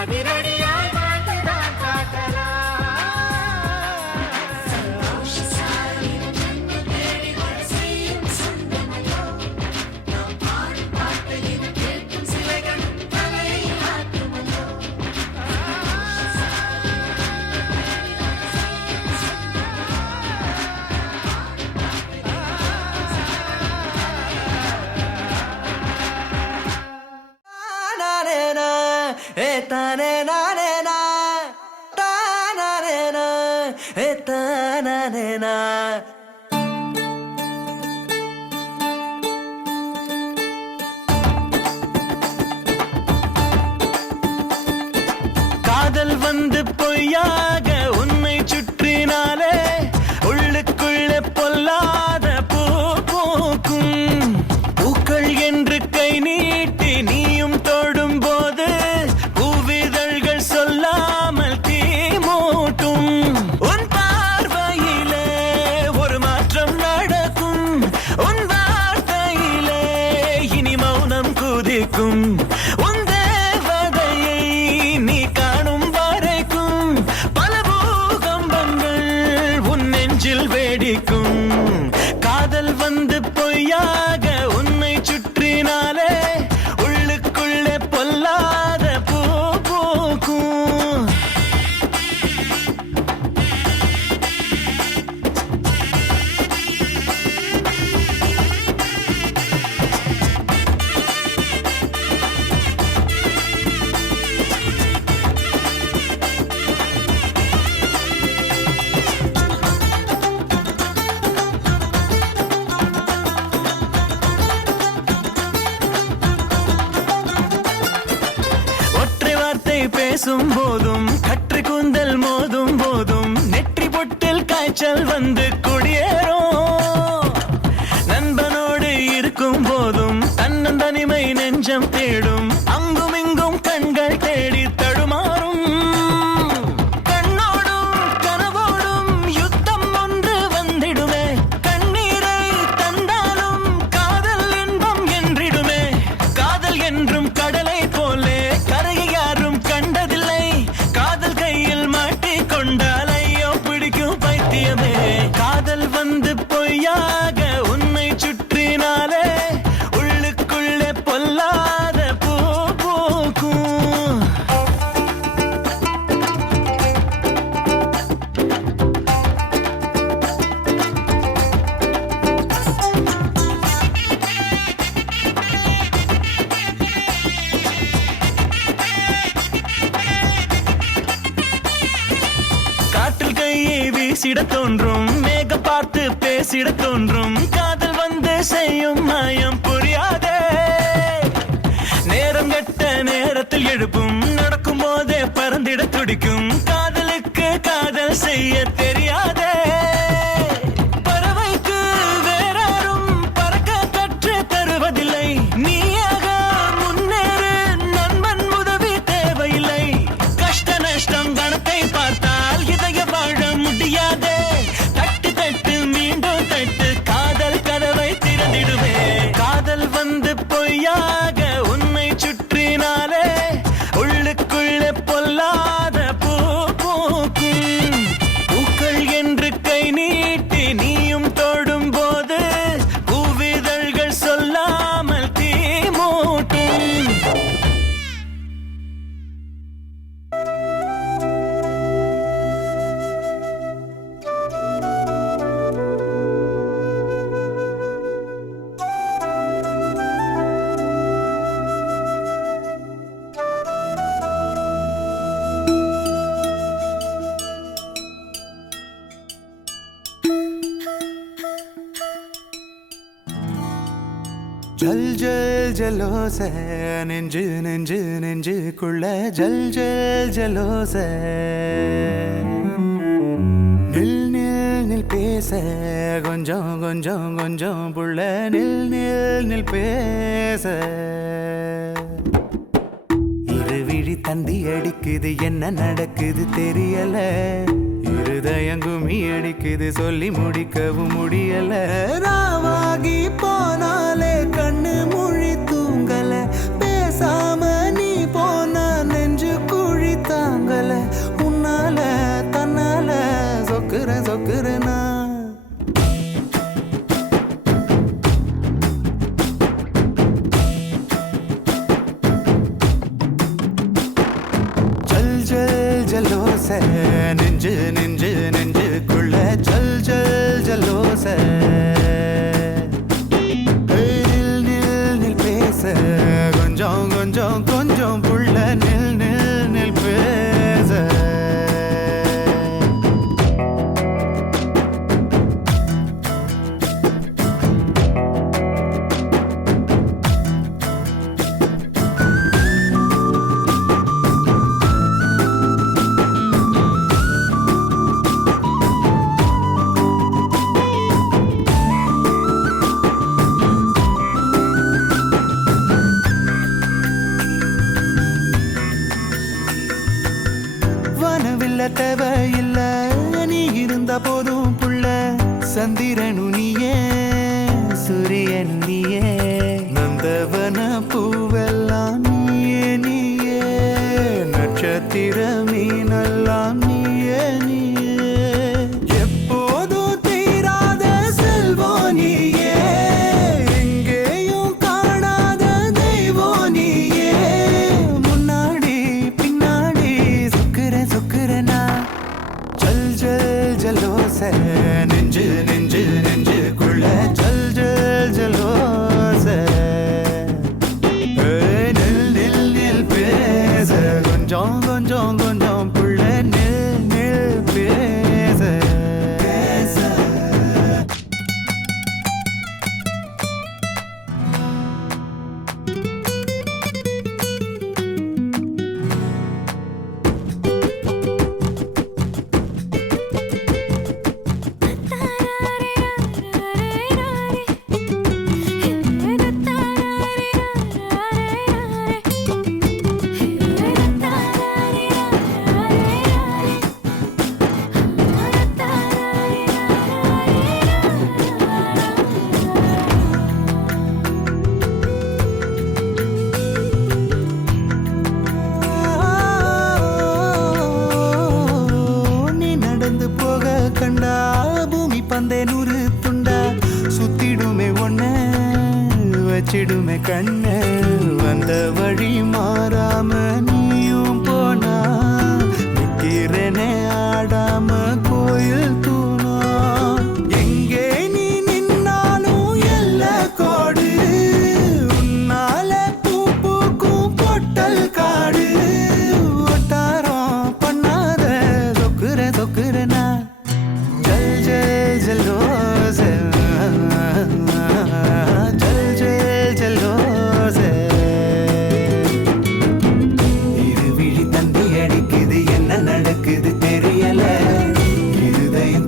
அதிரடியாய் வாழ்ந்துதான் காட்டலாம். தானே நானே நா தானே நா தானே நா. காதல் வந்து பொய்யாக உன்னை சுற்றினாலே உள்ளுக்குள்ளே பொல்லாத பூ பூக்கும். பூக்கள் என்று கை நீட்டி நீயும் தொடும் போது பூவிதழ்கள் சொல்லாமல் தீ மூட்டும். உன் பார்வையிலே ஒரு மாற்றம் நடக்கும். உன் வார்த்தையிலே இனி மௌனம் குதிக்கும். உன் தேவதையை நீ காணும் வரைக்கும் பல பூகம்பங்கள் உன் நெஞ்சில் வேடிக்கும். காதல் வந்து பொய்யாக உன்னை சுற்றினாலே உள்ளுக்குள்ளே பொல்லாத பூ பூக்கும். ஒற்றை வார்த்தை பேசும் போதும் கற்று கூந்தல் மோதும் போதும் நெற்றி பொட்டில் காய்ச்சல் வந்து குடியேறும். நண்பனோடு இருக்கும் போதும் தன்னந்தனிமை நெஞ்சம் தேடும். அங்கும் இங்கும் கண்கள் தேடி தடுமாறும். கண்ணோடும் கனவோடும் யுத்தம் ஒன்று வந்திடுமே. கண்ணீரை தந்தாலும் காதல் இன்பம் என்றிடுமே. காதல் என்றும் கடலை போலே கரையை யாரும் கண்டதில்லை. காதல் கையில் மாட்டிக் கொண்டால் ஐயோ பிடிக்கும் பைத்தியமே. காதல் வந்து பொய்யாக உன்னை சுற்றினாலே உள்ளுக்குள்ளே பொல்லாத பூ பூக்கும். காற்றில் கையை வீசிட தோன்றும். மேகம் பார்த்து பேசிட தோன்றும். காதல் வந்து செய்யும் மாயம் புரியாதே. நேரம் கெட்ட நேரத்தில் எழுப்பும். நடக்கும் போதே பறந்திட துடிக்கும். காதலுக்கு காதல் செய்ய தெரியாதே. பறவைக்கு வேறாரும் பறக்க கற்று தருவதில்லை. நீயாக முன்னேறு நண்பன் உதவி தேவையில்லை. கஷ்ட நஷ்டம் கணக்கை பார்த்தால் இதய வாழ முடியாதே. தட்டு தட்டு மீண்டும் தட்டு காதல் கதவை திறந்திடுவே. காதல் வந்து பொய்யாக உன்னை சுற்றினாலே உள்ளுக்குள்ளே பொல்லாத பூ பூக்கும். பூக்கள் என்று கை நீட்டி நீயும் தொடும் போது பூவிதழ்கள் சொல்லாமல் தீ மூட்டும். ஜல் ஜல் ஜலோச நெஞ்சு நெஞ்சு நெஞ்சுக்குள்ள ஜல் ஜல் ஜலோச. நில் நில் நில் பேச கொஞ்சம் கொஞ்சம் கொஞ்சம் புள்ள நில் நில் நில் பேச. இருவிழி தந்தி அடிக்குது என்ன நடக்குது தெரியல. இருதயம் குமி அடிக்குது சொல்லி முடிக்கவும் முடியல. ராவாகி போனாலே கண்ணு மொழி தூங்கல. ஜல்லோசை நெஞ்சு நெஞ்சு நெஞ்சுக்குள்ள ஜல் ஜல் ஜல்லோசை நில் நில் நில் பேச கொஞ்சம் கொஞ்சம் கொஞ்சம் புள்ள நில் நில் நில் பேச வானவில்ல தேவையில்ல நீ இருந்த போதும் புள்ள சந்திரனு நீயே சூரியனு நீயே நந்தவன பூவெல்லாம் நீயே நீயே நட்சத்திர மீனெல்லாம் நீயே நீயே எப்போதும் தீராத செல்வம் நீயே எங்கேயும் காணாத தெய்வம் நீயே முன்னாடி பின்னாடி சுக்குறனா ஜல் ஜல் ஜல்லோசை நெஞ்சு நெஞ்சு நெஞ்சுக்குள்ள ஜல் ஜல் ஜல்லோசை நில் நில் நில் பேச கொஞ்சம் கொஞ்சம் கொஞ்சம் புள்ள நில் நில் பேச பேச நீ நடந்து போக கண்டா பூமி பந்தே நூறு துண்டா சுத்திடுமே ஒன்ன வச்சிடுமே கண்ண வந்த வழி மாறாம நீயும் போனா நிக்கிறனே ஆடாம கோயில் தூணா எங்கே நீ நின்னாலும் எல்ல கோடு உன்னால பூ பூக்கும் பொட்டல் காடு ஒட்டாரம் பண்ணாத சொக்குறனா ஜல் ஜல் ஜல்லோசை ஜல் ஜல் ஜல்லோசை இரு விழி தந்தி அடிக்குது என்ன நடக்குது தெரியல இருதயம்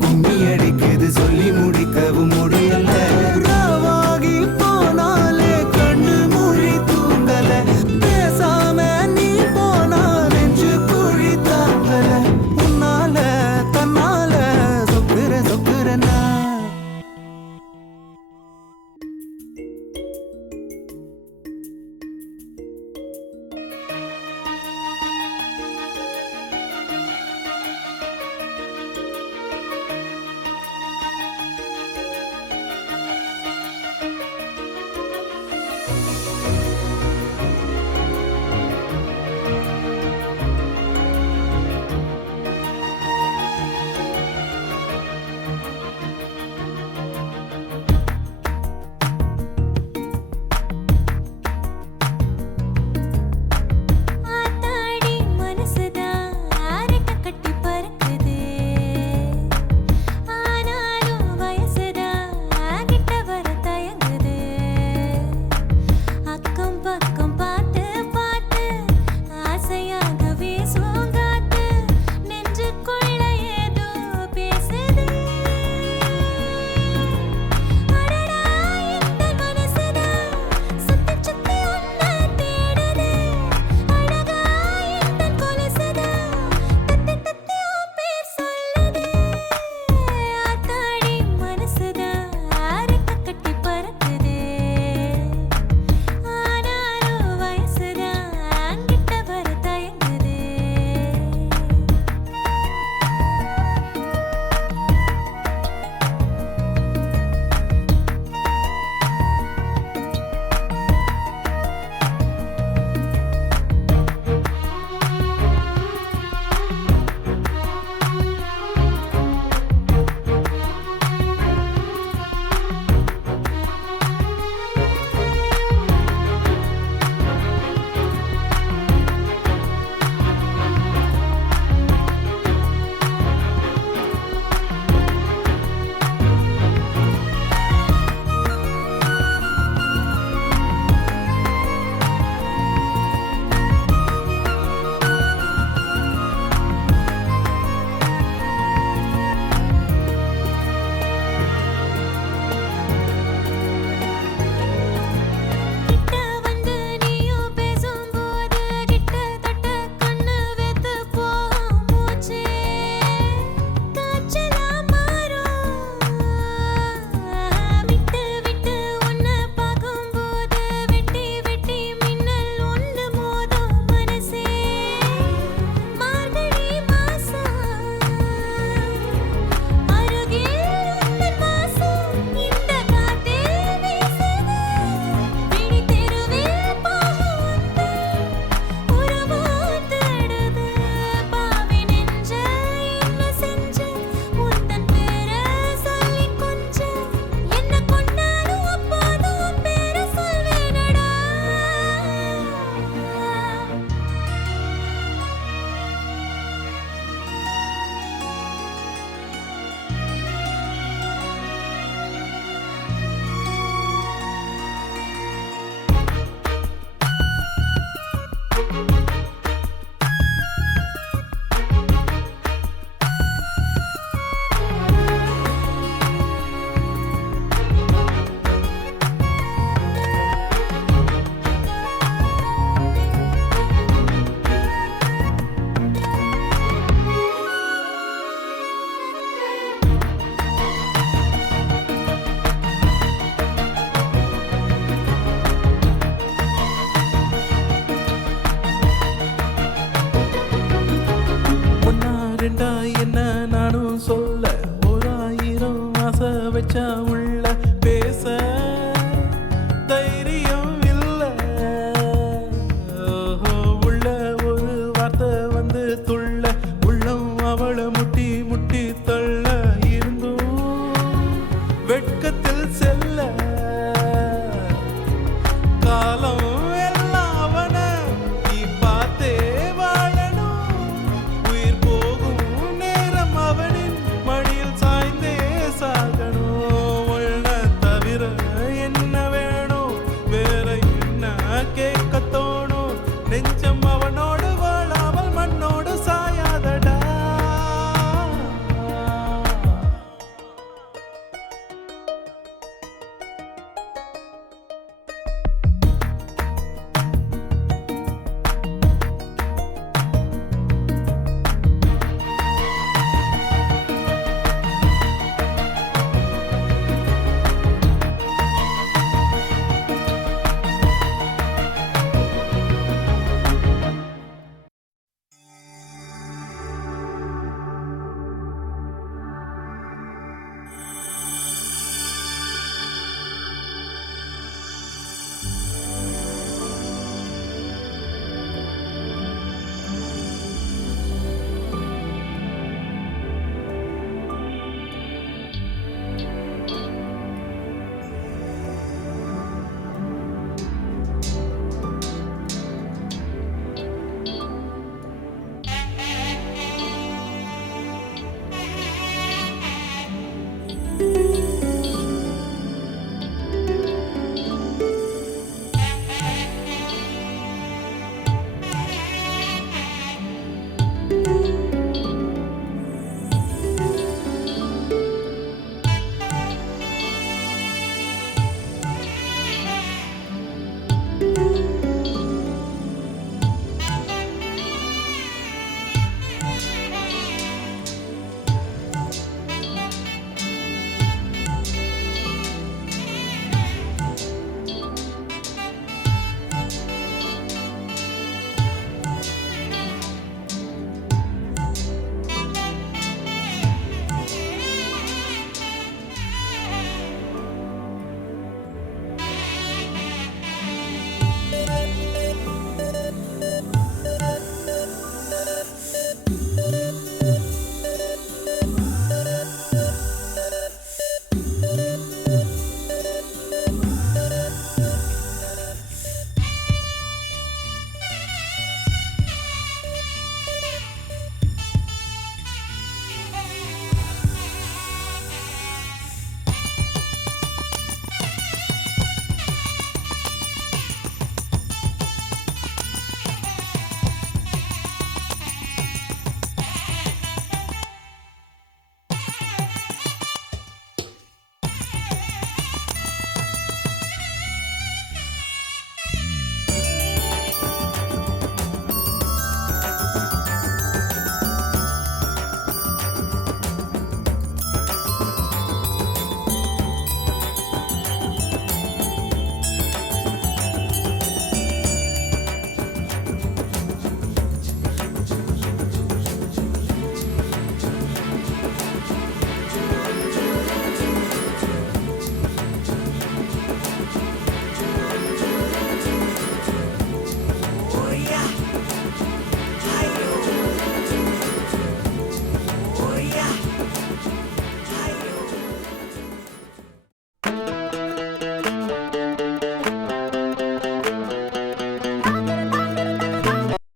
காலம்